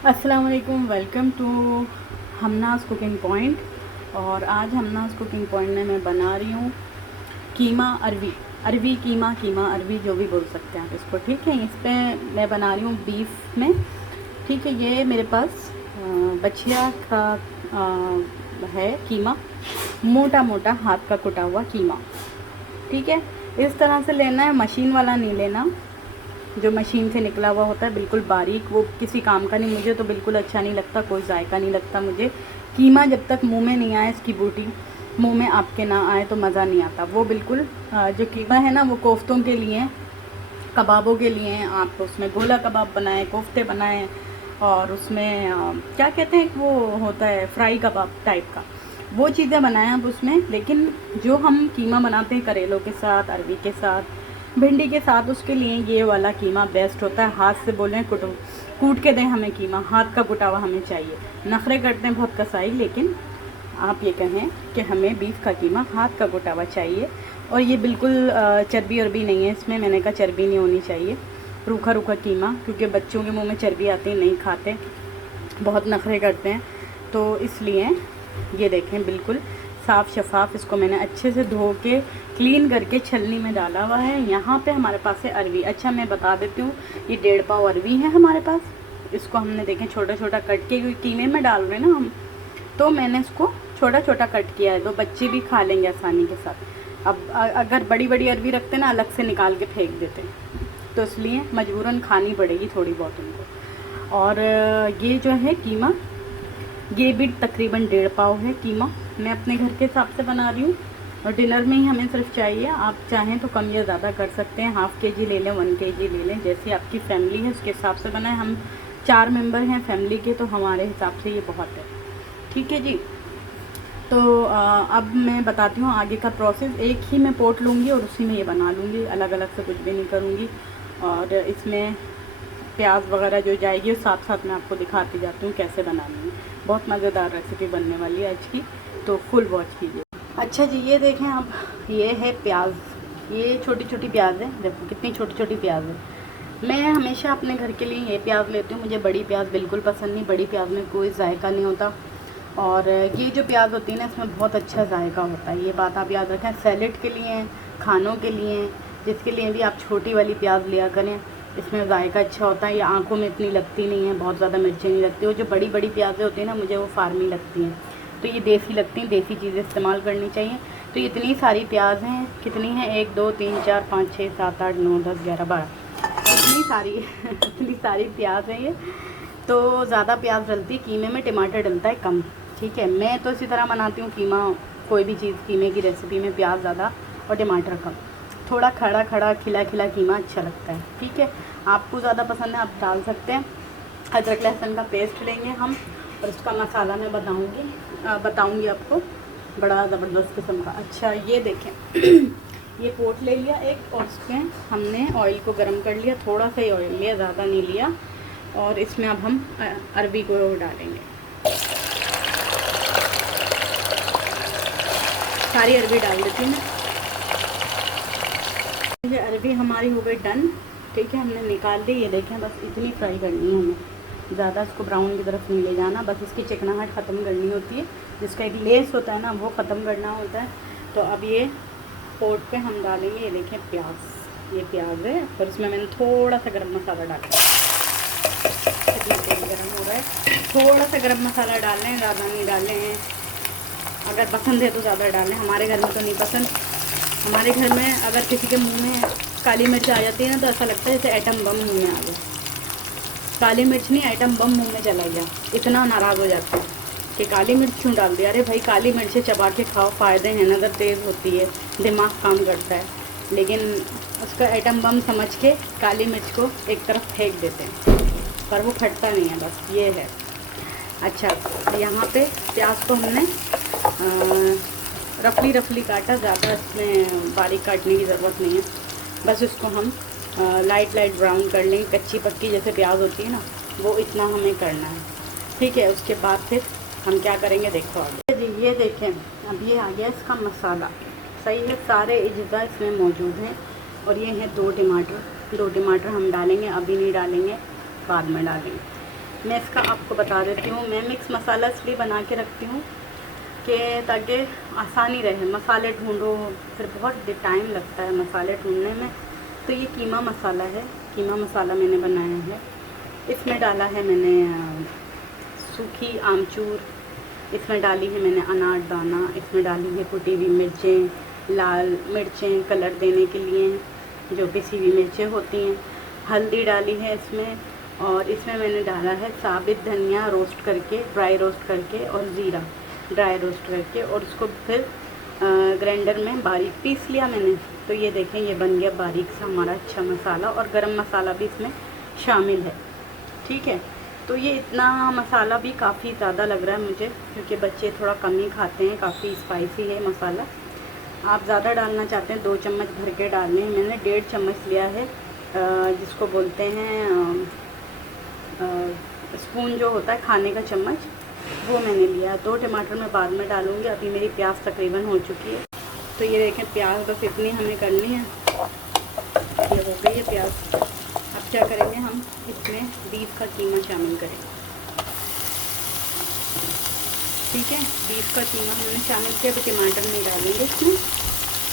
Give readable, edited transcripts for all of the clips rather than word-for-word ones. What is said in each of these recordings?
अस्सलाम वालेकुम, welcome to हमनाज़ cooking point. और आज हमनाज़ कुकिंग पॉइंट में मैं बना रही हूँ कीमा अरवी। अरवी कीमा, कीमा अरवी, जो भी बोल सकते हैं आप इसको। ठीक है, इस पर मैं बना रही हूँ बीफ में। ठीक है, ये मेरे पास बछिया का है कीमा, मोटा मोटा हाथ का कुटा हुआ कीमा। ठीक है, इस तरह से लेना है, मशीन वाला नहीं लेना, जो मशीन से निकला हुआ होता है बिल्कुल बारीक, वो किसी काम का नहीं। मुझे तो बिल्कुल अच्छा नहीं लगता, कोई जायका नहीं लगता मुझे। कीमा जब तक मुंह में नहीं आए, इसकी बूटी मुंह में आपके ना आए तो मज़ा नहीं आता। वो बिल्कुल जो कीमा है ना, वो कोफ्तों के लिए, कबाबों के लिए। आप उसमें गोला कबाब बनाएं, कोफ्ते बनाएं, और उसमें क्या कहते हैं, वो होता है फ्राई कबाब टाइप का, वो चीज़ें बनाएं आप उसमें। लेकिन जो हम कीमा बनाते हैं करेलों के साथ, अरवी के साथ, भिंडी के साथ, उसके लिए ये वाला कीमा बेस्ट होता है। हाथ से बोलें कूट के दें हमें कीमा, हाथ का कुटा हुआ हमें चाहिए। नखरे करते हैं बहुत कसाई, लेकिन आप ये कहें कि हमें बीफ का कीमा हाथ का कुटा हुआ चाहिए। और ये बिल्कुल चर्बी अरबी नहीं है इसमें, मैंने कहा चर्बी नहीं होनी चाहिए। रूखा रूखा कीमा, क्योंकि बच्चों के मुंह में चर्बी आती है, नहीं खाते, बहुत नखरे करते हैं, तो इसलिए ये देखें बिल्कुल साफ़ शफाफ। इसको मैंने अच्छे से धो के क्लीन करके छलनी में डाला हुआ है। यहाँ पे हमारे पास है अरवी। अच्छा, मैं बता देती हूँ, ये 1.5 पाव अरवी है हमारे पास। इसको हमने देखें छोटा छोटा कट के, क्योंकि कीमे में डाल रहे हैं ना हम, तो मैंने इसको छोटा छोटा कट किया है, तो बच्चे भी खा लेंगे आसानी के साथ। अब अगर बड़ी बड़ी अरवी रखते ना, अलग से निकाल के फेंक देते, तो इसलिए मजबूरन खानी पड़ेगी थोड़ी बहुत उनको। और ये जो है कीमा, ये भी तकरीबन 1.5 पाव है कीमा। मैं अपने घर के हिसाब से बना रही हूँ, और डिनर में ही हमें सिर्फ चाहिए। आप चाहें तो कम या ज़्यादा कर सकते हैं, ½ kg ले लें, 1 kg ले लें, जैसी आपकी फैमिली है उसके हिसाब से बनाएं। हम 4 मेंबर हैं फैमिली के, तो हमारे हिसाब से ये बहुत है। ठीक है जी, तो अब मैं बताती हूँ आगे का प्रोसेस। एक ही मैं पोट लूँगी और उसी में ये बना लूँगी, अलग अलग से कुछ भी नहीं करूँगी। और इसमें प्याज वगैरह जो जाएगी, साथ साथ मैं आपको दिखाती जाती हूँ कैसे बनानी है। बहुत मज़ेदार रेसिपी बनने वाली है आज की, तो फुल वॉच कीजिए। अच्छा जी, ये देखें आप, ये है प्याज, ये छोटी छोटी प्याज है, देखो कितनी छोटी छोटी प्याज है। मैं हमेशा अपने घर के लिए ये प्याज लेती हूँ, मुझे बड़ी प्याज बिल्कुल पसंद नहीं, बड़ी प्याज में कोई जायका नहीं होता। और ये जो प्याज होती है ना, इसमें बहुत अच्छा जायका होता है, ये बात आप याद रखें। सैलेड के लिए, खानों के लिए, जिसके लिए भी आप छोटी वाली प्याज लिया करें, इसमें जायका अच्छा होता है। ये आँखों में इतनी लगती नहीं है, बहुत ज़्यादा मिर्चें नहीं लगती। वो जो बड़ी बड़ी प्याज़ें होती हैं ना, मुझे वो फार्मी लगती हैं, तो ये देसी लगती हैं, देसी चीज़ें इस्तेमाल करनी चाहिए। तो इतनी सारी प्याज हैं, कितनी हैं, 1 2 3 4 5 6 7 8 9 10 11 12, इतनी सारी इतनी सारी प्याज है ये। तो ज़्यादा प्याज डलती है कीमे में, टमाटर डलता है कम। ठीक है, मैं तो इसी तरह बनाती हूँ कीमा, कोई भी चीज़ कीमे की रेसिपी में प्याज ज़्यादा और टमाटर कम। थोड़ा खड़ा खड़ा खिला खिला कीमा अच्छा लगता है। ठीक है, आपको ज़्यादा पसंद है आप डाल सकते हैं। अदरक लहसुन का पेस्ट लेंगे हम, और इसका मसाला मैं बताऊंगी आपको, बड़ा ज़बरदस्त किस्म का। अच्छा, ये देखें ये पोट ले लिया एक, और उसमें हमने ऑयल को गर्म कर लिया, थोड़ा सा ही ऑयल लिया, ज़्यादा नहीं लिया। और इसमें अब हम अरवी को डालेंगे, सारी अरवी डाल देती हूँ मैं। ये अरवी हमारी हो गई डन। ठीक है, हमने निकाल ली, ये देखें, बस इतनी फ्राई करनी है हमें, ज़्यादा इसको ब्राउन की तरफ नहीं ले जाना, बस इसकी चिकनाहट ख़त्म करनी होती है, जिसका एक लेस होता है ना, वो ख़त्म करना होता है। तो अब ये पोट पे हम डालेंगे, ये देखें प्याज, ये प्याज है, और इसमें मैंने थोड़ा सा गरम मसाला डाला, तेल गर्म हो रहा है, थोड़ा सा गरम मसाला डाल लें, ज़्यादा नहीं डालें हैं। अगर पसंद है तो ज़्यादा डालें, हमारे घर में तो नहीं पसंद। हमारे घर में अगर किसी के मुंह में काली मिर्च आ जाती है ना, तो ऐसा लगता है जैसे एटम बम मुंह में आ गया। काली मिर्च नहीं, एटम बम मुंह में चला गया, इतना नाराज़ हो जाता है कि काली मिर्च क्यों डाल दिया। अरे भाई, काली मिर्चें चबा के खाओ, फ़ायदे हैं, नज़र तेज़ होती है, दिमाग काम करता है, लेकिन उसका एटम बम समझ के काली मिर्च को एक तरफ फेंक देते हैं, पर वो फटता नहीं है, बस ये है। अच्छा, यहाँ पे प्याज को हमने रफली काटा, ज़्यादा इसमें बारीक काटने की ज़रूरत नहीं है, बस इसको हम लाइट ब्राउन कर लेंगे, कच्ची पक्की जैसे प्याज होती है ना, वो इतना हमें करना है। ठीक है, उसके बाद फिर हम क्या करेंगे देखो आगे जी। ये देखें, अब ये आ गया इसका मसाला, सही है, सारे अज्जा इसमें मौजूद हैं। और ये हैं 2 टमाटर हम डालेंगे, अभी नहीं डालेंगे, बाद में डालेंगे। मैं इसका आपको बता देती हूँ। मैं मिक्स मसाला इसलिए बना के रखती हूँ कि ताकि आसानी रहे, मसाले ढूंढो फिर बहुत टाइम लगता है मसाले ढूंढने में। तो ये कीमा मसाला है, कीमा मसाला मैंने बनाया है। इसमें डाला है मैंने सूखी आमचूर, इसमें डाली है मैंने अनार दाना, इसमें डाली है कुटी हुई मिर्चें, लाल मिर्चें कलर देने के लिए जो पिसी हुई मिर्चें होती हैं, हल्दी डाली है इसमें, और इसमें मैंने डाला है साबित धनिया रोस्ट करके, ड्राई रोस्ट करके, और ज़ीरा ड्राई रोस्ट करके, और उसको फिर ग्राइंडर में बारीक पीस लिया मैंने। तो ये देखें, ये बन गया बारीक सा हमारा अच्छा मसाला, और गरम मसाला भी इसमें शामिल है। ठीक है, तो ये इतना मसाला भी काफ़ी ज़्यादा लग रहा है मुझे, क्योंकि बच्चे थोड़ा कम ही खाते हैं, काफ़ी स्पाइसी है मसाला। आप ज़्यादा डालना चाहते हैं 2 चम्मच भर के डालने हैं। मैंने 1.5 चम्मच लिया है, जिसको बोलते हैं स्पून जो होता है खाने का चम्मच, वो मैंने लिया। 2 टमाटर मैं बाद में डालूँगी। अभी मेरी प्याज तकरीबन हो चुकी है। तो ये देखें, प्याज बस इतनी हमें करनी है, ये हो गई है प्याज। अब क्या करेंगे, हम इसमें बीफ का कीमा शामिल करेंगे। ठीक है, बीफ का कीमा हमने शामिल किया। अभी टमाटर नहीं डालेंगे इसमें,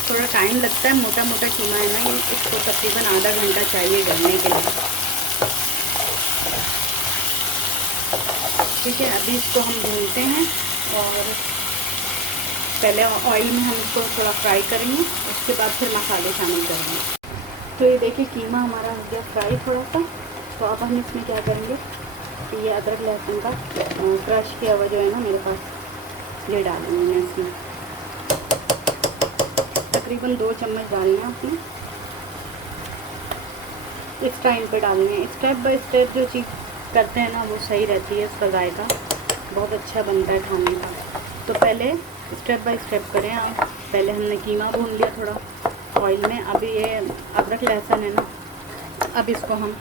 थोड़ा टाइम लगता है, मोटा मोटा कीमा है ना ये, इसको तकरीबन आधा घंटा चाहिए गलने के लिए। ठीक है, अभी इसको हम भूनते हैं, और पहले ऑयल में हम इसको थोड़ा फ्राई करेंगे, उसके बाद फिर मसाले शामिल करेंगे। तो ये देखिए, कीमा हमारा हो गया फ्राई थोड़ा सा। तो अब हम इसमें क्या करेंगे कि ये अदरक लहसुन का क्रश किया हुआ जो है ना मेरे पास, ये डालेंगे मैं इसमें। तकरीबन 2 चम्मच डालना है अपने, इस टाइम पे डालने हैं। स्टेप बाय स्टेप जो चीज़ करते हैं ना वो सही रहती है, इसका जायका बहुत अच्छा बनता है खाने का। तो पहले स्टेप बाय स्टेप करें आप। पहले हमने कीमा भून लिया थोड़ा ऑयल में। अभी ये अदरक लहसुन है ना, अब इसको हम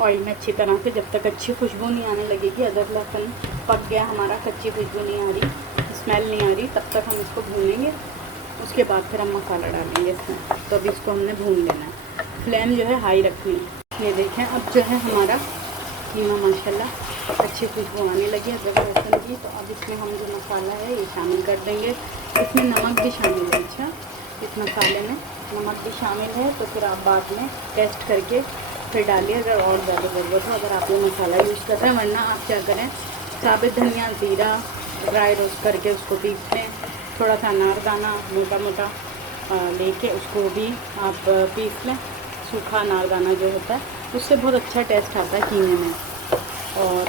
ऑयल में अच्छी तरह से, जब तक अच्छी खुशबू नहीं आने लगेगी, अदरक लहसुन पक गया हमारा, कच्ची खुशबू नहीं आ रही, स्मेल नहीं आ रही, तब तक हम इसको भूनेंगे। उसके बाद फिर हम मसाला डालेंगे इसमें। तो अभी इसको हमने भून लेना है, फ्लेम जो है हाई रखनी है। ये देखें, अब जो है हमारा कीमा माशाल्लाह अच्छी खुशबू आने लगी है अदरक लहसुन की। तो अब इसमें हम जो मसाला है ये शामिल कर देंगे। इसमें नमक भी शामिल है। अच्छा, इस मसाले में नमक भी शामिल है, तो फिर आप बाद में टेस्ट करके फिर डालिए अगर और ज़्यादा ज़रूरत हो, अगर आप ये मसाला यूज़ कर रहे हैं। वरना आप क्या करें, साबित धनिया ज़ीरा ड्राई रोस्ट करके उसको पीस लें, थोड़ा सा अनारदाना मोटा मोटा लेके उसको भी आप पीस लें। सूखा अनारदाना जो होता है उससे बहुत अच्छा टेस्ट आता है कीमे में, और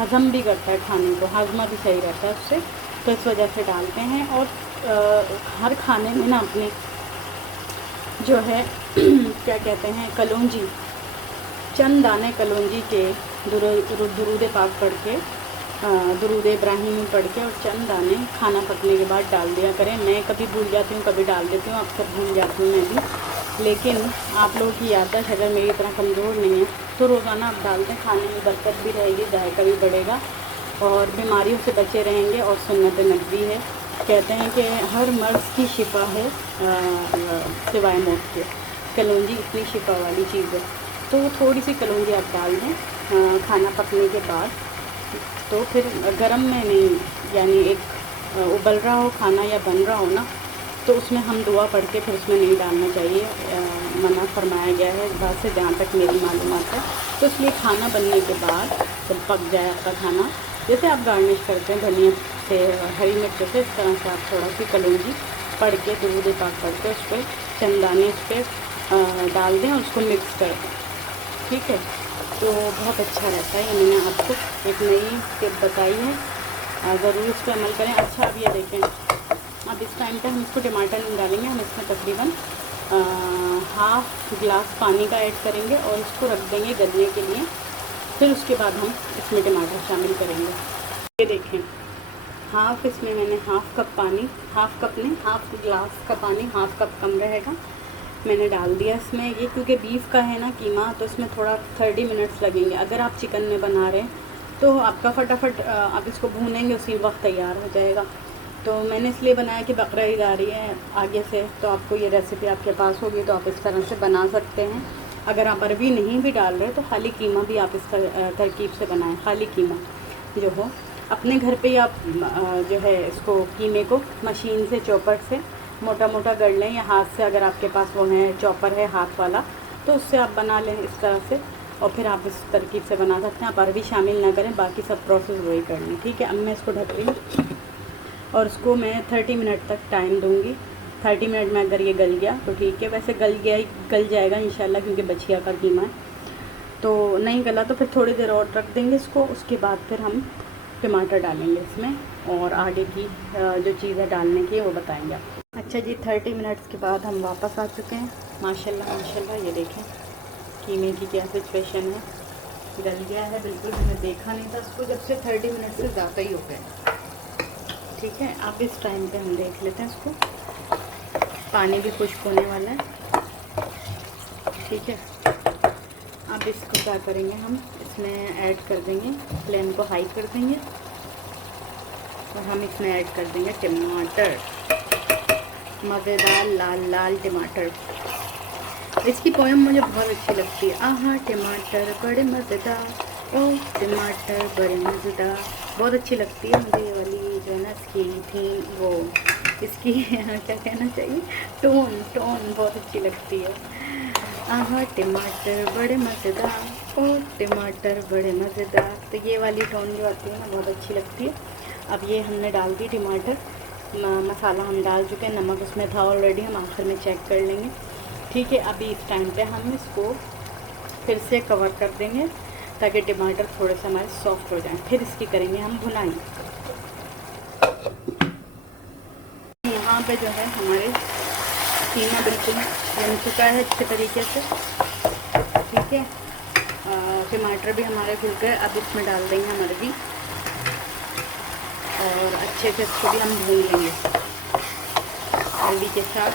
हज़म भी करता है खाने को, हाजमा भी सही रहता है उससे। तो इस वजह से डालते हैं। और हर खाने में ना अपने जो है क्या कहते हैं, कलौंजी, चंद दाने कलौंजी के दुरूद पाक पढ़ के, दुरूद इब्राहिमी पढ़ के, और चंद दाने खाना पकने के बाद डाल दिया करें। मैं कभी भूल जाती हूँ, कभी डाल देती हूँ, अक्सर भूल जाती हूँ मैं भी। लेकिन आप लोगों की याददाश्त अगर मेरी तरह कमज़ोर नहीं है तो रोज़ाना आप डाल दें, खाने में बरकत भी रहेगी, जायका भी बढ़ेगा, और बीमारियों से बचे रहेंगे। और सुन्नत नबवी है, कहते हैं कि हर मर्ज़ की शिफा है सिवाय मौत के। कलौंजी इतनी शिफा वाली चीज़ है। तो थोड़ी सी कलौंजी आप डाल दें खाना पकने के बाद। तो फिर गरम में नहीं, यानी एक उबल रहा हो खाना या बन रहा हो ना, तो उसमें हम दुआ पढ़ के फिर उसमें नहीं डालना चाहिए, मना फरमाया गया है इस बात से, जहाँ तक मेरी मालूमात है। तो इसलिए खाना बनने के बाद जब पक जाए आपका खाना, जैसे आप गार्निश करते हैं धनिया से, हरी मिर्च से, इस तरह से आप थोड़ा सी कलौंजी पढ़ के, दुरूद पाक पढ़ के उस पर चंदाने उस पर डाल दें और उसको मिक्स कर दें। ठीक है, तो बहुत अच्छा रहता है। ये मैंने आपको एक नई टिप बताई है, ज़रूर इस पर अमल करें। अच्छा, अब ये देखें, अब इस टाइम पे हम इसको टमाटर नहीं डालेंगे, हम इसमें तकरीबन हाफ़ गिलास पानी का ऐड करेंगे और इसको रख देंगे गलने के लिए। फिर उसके बाद हम इसमें टमाटर शामिल करेंगे। ये देखें, इसमें मैंने हाफ़ कप पानी, हाफ़ कप नहीं, हाफ़ गिलास का पानी, हाफ़ कप कम रहेगा, मैंने डाल दिया इसमें। ये क्योंकि बीफ का है ना कीमा, तो इसमें थोड़ा 30 मिनट्स लगेंगे। अगर आप चिकन में बना रहे हैं तो आपका फटाफट आप इसको भूनेंगे, उसी वक्त तैयार हो जाएगा। तो मैंने इसलिए बनाया कि बकरीद आ रही है आगे से, तो आपको ये रेसिपी आपके पास होगी तो आप इस तरह से बना सकते हैं। अगर आप अरवी नहीं भी डाल रहे तो खाली कीमा भी आप इस तरकीब से बनाएं। खाली कीमा जो हो अपने घर पे आप जो है इसको कीमे को मशीन से चॉपर से मोटा मोटा कर लें, या हाथ से अगर आपके पास वो है चॉपर है हाथ वाला तो उससे आप बना लें इस तरह से, और फिर आप इस तरकीब से बना सकते हैं। आप अरवी शामिल ना करें, बाकी सब प्रोसेस वही कर लें। ठीक है, अब मैं इसको ढक रही हूँ और उसको मैं 30 मिनट तक टाइम दूँगी। 30 मिनट में अगर ये गल गया तो ठीक है, वैसे गल जाएगा इंशाल्लाह, क्योंकि बछिया का कीमा है। तो नहीं गला तो फिर थोड़ी देर और रख देंगे इसको। उसके बाद फिर हम टमाटर डालेंगे इसमें, और आगे की जो चीज़ें डालने की वो बताएंगे आपको। अच्छा जी, 30 मिनट्स के बाद हम वापस आ चुके हैं। माशाल्लाह माशाल्लाह, ये देखें कीमे की क्या सिचुएशन है, गल गया है बिल्कुल। मैंने देखा नहीं था उसको, जब से 30 मिनट से ज़्यादा ही हो गए। ठीक है, अब इस टाइम पे हम देख लेते हैं इसको। पानी भी खुश्क होने वाला है। ठीक है, अब इसको क्या करेंगे, हम इसमें ऐड कर देंगे, फ्लेम को हाई कर देंगे और हम इसमें ऐड कर देंगे टमाटर, मज़ेदार लाल लाल टमाटर। इसकी पोएम मुझे बहुत अच्छी लगती है। आहा टमाटर बड़े मज़ेदार, ओ टमाटर बड़े मज़ेदार, बहुत अच्छी लगती है मुझे ये वाली जो है ना इसकी थी वो, इसकी क्या कहना चाहिए, टोन बहुत अच्छी लगती है। आहा टमाटर बड़े मज़ेदार, ओ टमाटर बड़े मज़ेदार, तो ये वाली टोन जो आती है ना बहुत अच्छी लगती है। अब ये हमने डाल दी टमाटर, मसाला हम डाल चुके हैं, नमक उसमें था ऑलरेडी, हम आखिर में चेक कर लेंगे। ठीक है, अभी इस टाइम पे हम इसको फिर से कवर कर देंगे ताकि टमाटर थोड़े से हमारे सॉफ्ट हो जाएं। फिर इसकी करेंगे हम भुनाई। यहाँ पे जो है हमारे कीमा बिल्कुल बन चुका है अच्छे तरीके से। ठीक है, टमाटर भी हमारे घुल गए। अब इसमें डाल देंगे हम अरवी और अच्छे से इसको भी हम भून लेंगे अरवी के साथ।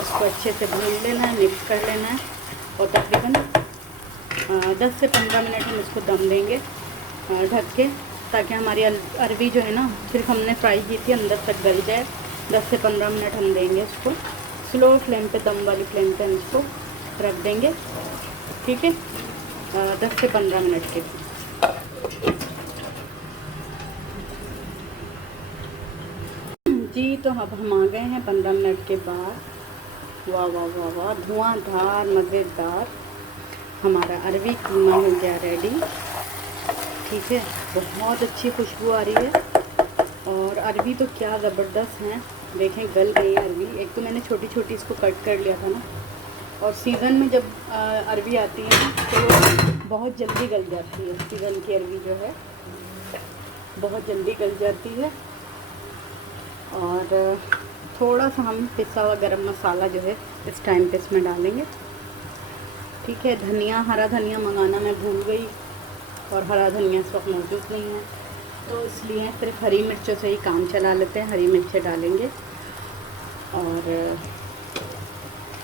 इसको अच्छे से भून लेना है, मिक्स कर लेना है, और तकरीबन 10 से 15 मिनट हम इसको दम देंगे ढक के, ताकि हमारी अरवी जो है ना सिर्फ हमने फ्राई की थी अंदर तक गल जाए। 10 से 15 मिनट हम देंगे इसको, स्लो फ्लेम पे, दम वाली फ्लेम पे हम इसको रख देंगे। ठीक है, 10 से 15 मिनट के लिए। जी, तो अब हम आ गए हैं 15 मिनट के बाद। वाह वाह वाह वाह, धुआंधार मज़ेदार हमारा अरवी कीमा हो गया रेडी। ठीक है, बहुत अच्छी खुशबू आ रही है, और अरवी तो क्या ज़बरदस्त हैं। देखें गल गई है अरवी। एक तो मैंने छोटी छोटी इसको कट कर लिया था ना, और सीज़न में जब अरवी आती है ना तो बहुत जल्दी गल जाती है। सीज़न की अरवी जो है बहुत जल्दी गल जाती है। और थोड़ा सा हम पिसा हुआ गरम मसाला जो है इस टाइम पे इसमें डालेंगे। ठीक है, धनिया, हरा धनिया मंगाना मैं भूल गई, और हरा धनिया इस वक्त मौजूद नहीं है, तो इसलिए सिर्फ हरी मिर्चों से ही काम चला लेते हैं। हरी मिर्चें डालेंगे और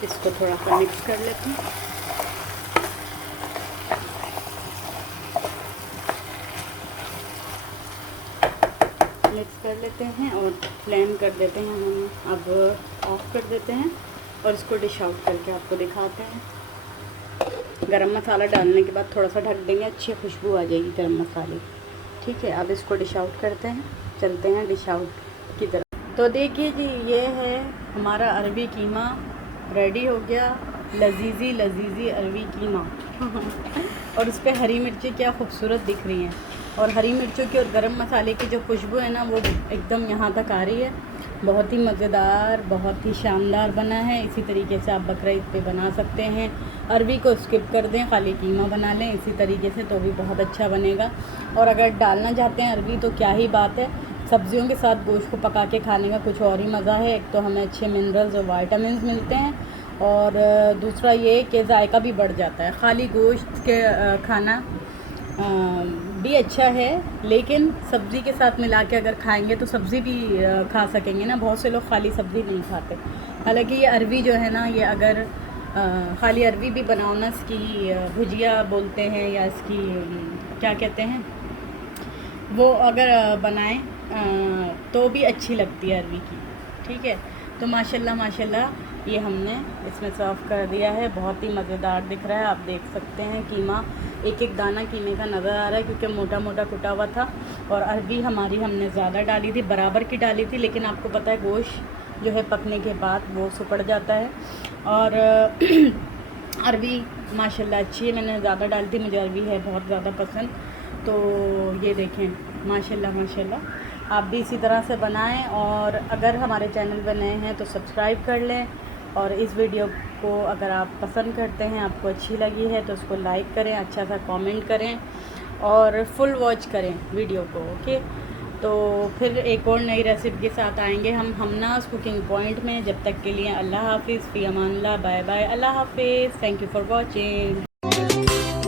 इसको थोड़ा सा मिक्स कर लेते हैं। मिक्स कर लेते हैं और फ्लेम कर देते हैं हम, अब ऑफ कर देते हैं और इसको डिश आउट करके आपको दिखाते हैं। गरम मसाला डालने के बाद थोड़ा सा ढक देंगे, अच्छी खुशबू आ जाएगी गरम मसाले। ठीक है, अब इसको डिश आउट करते हैं, चलते हैं डिश आउट की तरफ। तो देखिए जी, ये है हमारा अरवी कीमा रेडी हो गया। लजीज़ी अरवी कीमा और उस पर हरी मिर्ची क्या खूबसूरत दिख रही हैं, और हरी मिर्चों की और गरम मसाले की जो खुशबू है ना वो एकदम यहाँ तक आ रही है। बहुत ही मज़ेदार, बहुत ही शानदार बना है। इसी तरीके से आप बकरा ईद पे बना सकते हैं। अरवी को स्किप कर दें, खाली कीमा बना लें इसी तरीके से, तो भी बहुत अच्छा बनेगा। और अगर डालना चाहते हैं अरवी तो क्या ही बात है, सब्जियों के साथ गोश्त को पका के खाने का कुछ और ही मज़ा है। एक तो हमें अच्छे मिनरल्स और वाइटामिन मिलते हैं, और दूसरा ये कि जायका भी बढ़ जाता है। खाली गोश्त के खाना भी अच्छा है, लेकिन सब्ज़ी के साथ मिला के अगर खाएंगे तो सब्ज़ी भी खा सकेंगे ना। बहुत से लोग खाली सब्ज़ी नहीं खाते। हालांकि ये अरवी जो है ना, ये अगर खाली अरवी भी बनाओ ना, इसकी भुजिया बोलते हैं या इसकी क्या कहते हैं वो, अगर बनाएं तो भी अच्छी लगती है अरवी की। ठीक है, तो माशाल्लाह माशाल्लाह ये हमने इसमें सर्व कर दिया है। बहुत ही मज़ेदार दिख रहा है, आप देख सकते हैं। कीमा एक एक दाना कीमे का नज़र आ रहा है क्योंकि मोटा मोटा कुटा हुआ था। और अरबी हमारी हमने ज़्यादा डाली थी, बराबर की डाली थी, लेकिन आपको पता है गोश्त जो है पकने के बाद वो सुपड़ जाता है। और अरबी माशाल्लाह अच्छी है, मैंने ज़्यादा डाली थी, मुझे अरबी है बहुत ज़्यादा पसंद। तो ये देखें माशाल्लाह माशाल्लाह, आप भी इसी तरह से बनाएं। और अगर हमारे चैनल पर नए हैं तो सब्सक्राइब कर लें। और इस वीडियो को अगर आप पसंद करते हैं, आपको अच्छी लगी है तो उसको लाइक करें, अच्छा सा कमेंट करें और फुल वॉच करें वीडियो को। ओके, तो फिर एक और नई रेसिपी के साथ आएंगे हम हमनाज़ कुकिंग पॉइंट में। जब तक के लिए अल्लाह हाफिज़, फ़ी अमान अल्लाह, बाय बाय, अल्लाह हाफिज़, थैंक यू फॉर वॉचिंग।